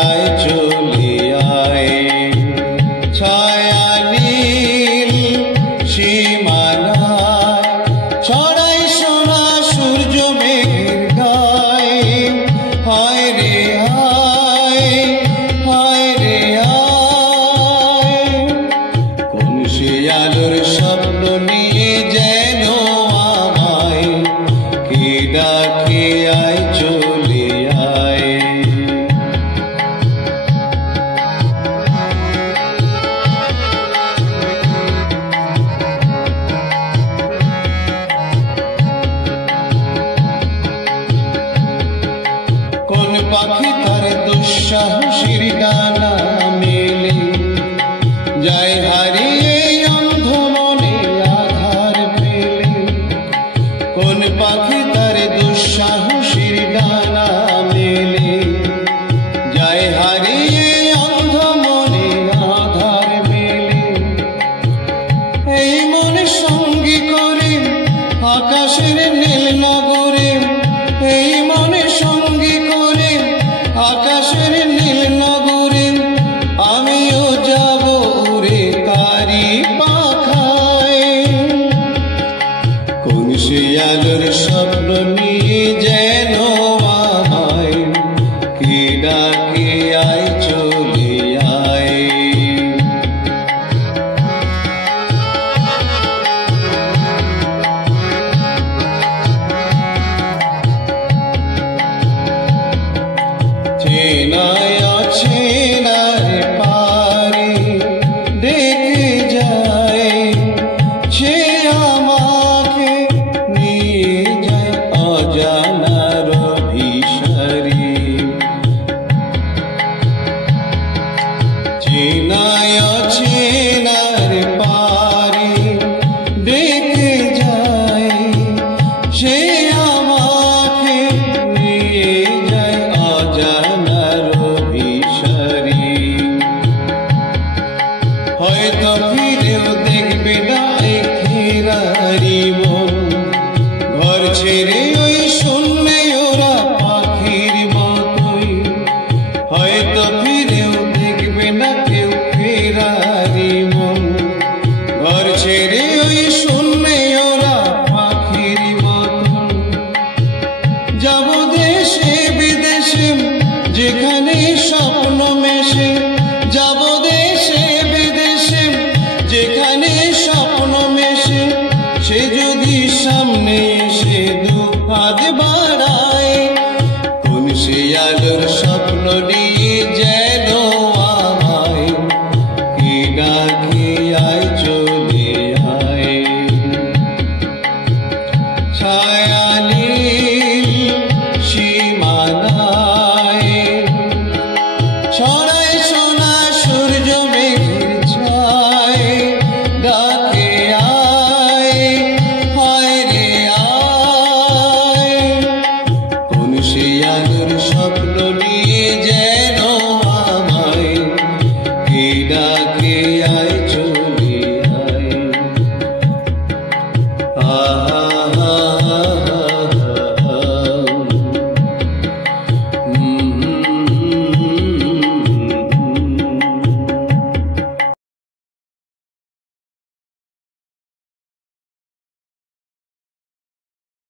আয় চলে আয় ছায়া নীল সীমানায় ছড়াই সোনা সূর্য মেঘের গায়ে হায় রে হায় হায় রে হায় কোন সে আলোর স্বপ্ন নিয়ে যেন আমায় কে ডাকে আয় চলে আয় কোন পাখি তার দুঃসাহসীর ডানা মেলে যায় হারিয়ে অন্ধ মনে আধার পেলে কোন পাখি তার দুঃসাহসীর ডানা মেলে যায় হারিয়ে অন্ধ মনে আধার মেলে এই মনে সঙ্গী করে আকাশের নীল নগরে এই মনে সঙ্গী করে আকাশের নীল নগরে আমিও যাব উড়ে তারি পাখায় কোন সে আলোর স্বপ্ন নিয়ে যেন আমায় কে ডাকে আয় চলে আয় চেনায় অচেনার পারে ডেকে যায় সে আমাকে নিয়ে যায় অজানার অভিসারে চেনায় অচেনার পারে ডেকে যায় সে আমাকে নিয়ে যায় অজানার অভিসারে হয়তো ফিরেও দেখবে না এই ঘেরারি মন ঘর ছেড়ে ওই শূন্যে ওরা পাখির মতোই হয়তো ফিরেও দেখবে না কেউ ফেরারি মন ঘর ছেড়ে ওই শূন্যে ওরা পাখির মতন যাব দেশে বিদেশে যেখানে